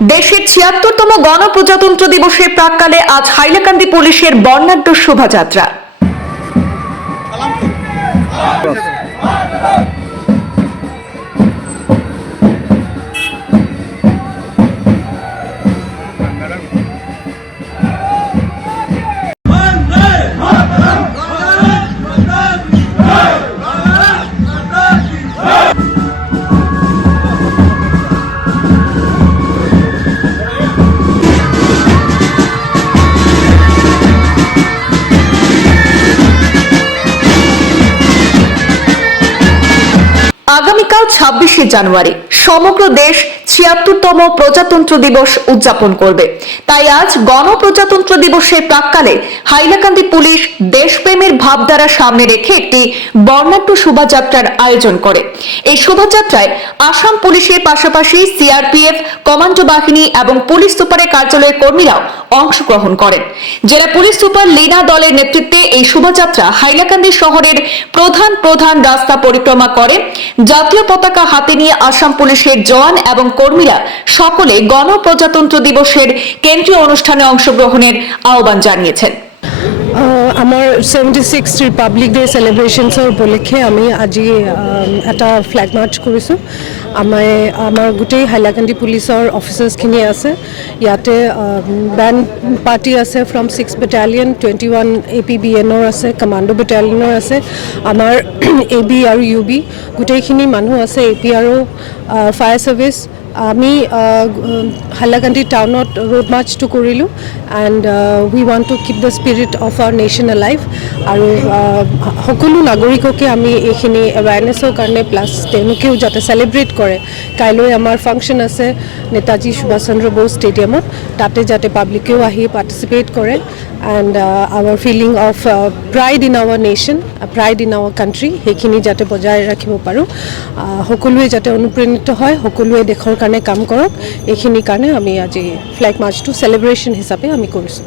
দেশের ৭৬তম গণপ্রজাতন্ত্র দিবসের প্রাক্কালে আজ হাইলাকান্দি পুলিশের বর্ণাঢ্য শোভাযাত্রা। আগামীকাল ২৬শে জানুয়ারি সমগ্র দেশ ৭৬তম প্রজাতন্ত্র দিবস উদযাপন করবে। তাই আজ গণপ্রজাতন্ত্র দিবসের প্রাক্কালে হাইলাকান্দি পুলিশ দেশপ্রেমের ভাবধারা সামনে রেখে একটি বর্ণাঢ্য শোভাযাত্রার আয়োজন করে। এই শোভাযাত্রায় আসাম পুলিশের পাশাপাশি সিআরপিএফ, কমান্ডো বাহিনী এবং পুলিশ সুপারের কার্যালয়ের কর্মীরাও অংশগ্রহণ করেন। জেলা পুলিশ সুপার লীনা দলের নেতৃত্বে এই শোভাযাত্রা হাইলাকান্দি শহরের প্রধান রাস্তা পরিক্রমা করে। জাতীয় পতাকা হাতে নিয়ে আসাম পুলিশের জওয়ান এবং কর্মীরা সকলে গণপ্রজাতন্ত্র দিবসের কেন্দ্রীয় অনুষ্ঠানে অংশগ্রহণের আহ্বান জানিয়েছেন। আমার 76th ৰিপাব্লিক ডে সেলিব্রেশনসৰ উপলক্ষে আমি আজি এটা ফ্লেগ মাৰ্চ কৰিছোঁ। আমাৰ গোটেই হাইলাকান্দি পুলিচৰ অফিচাৰ্ছখিনি আছে, ইয়াতে বেণ্ড পাৰ্টি আছে ফ্ৰম 6 বেটালিয়ন, 21 APBNৰ আছে, কমাণ্ডো বেটালিয়নৰ আছে, আমাৰ AB আৰু UB গোটেইখিনি মানুহ আছে, AP আৰু ফায়াৰ ছাৰ্ভিচ। আমি হাইলাকান্দি টাউনত ৰোড মাৰ্চটো কৰিলোঁ and we want to keep the spirit of our nation alive. আৰু সকলো নাগৰিককে আমি এইখিনি এৱাৰনেছৰ কাৰণে প্লাছ তেওঁলোকেও যাতে চেলিব্ৰেট কৰে। কাইলৈ আমাৰ ফাংচন আছে নেতাজী সুভাষ চন্দ্ৰ বোস ষ্টেডিয়ামত, তাতে যাতে পাব্লিকেও আহি পাৰ্টিচিপেট কৰে and our feeling of pride in our nation, pride in our country সেইখিনি যাতে বজাই ৰাখিব পাৰোঁ। সকলোৱে যাতে অনুপ্ৰাণিত হয়, সকলোৱে দেশৰ কাৰণে কাম কৰক, এইখিনিৰ কাৰণে আমি আজি ফ্লেগ মাৰ্চটো চেলিব্ৰেশ্যন হিচাপে আমি কৰিছোঁ।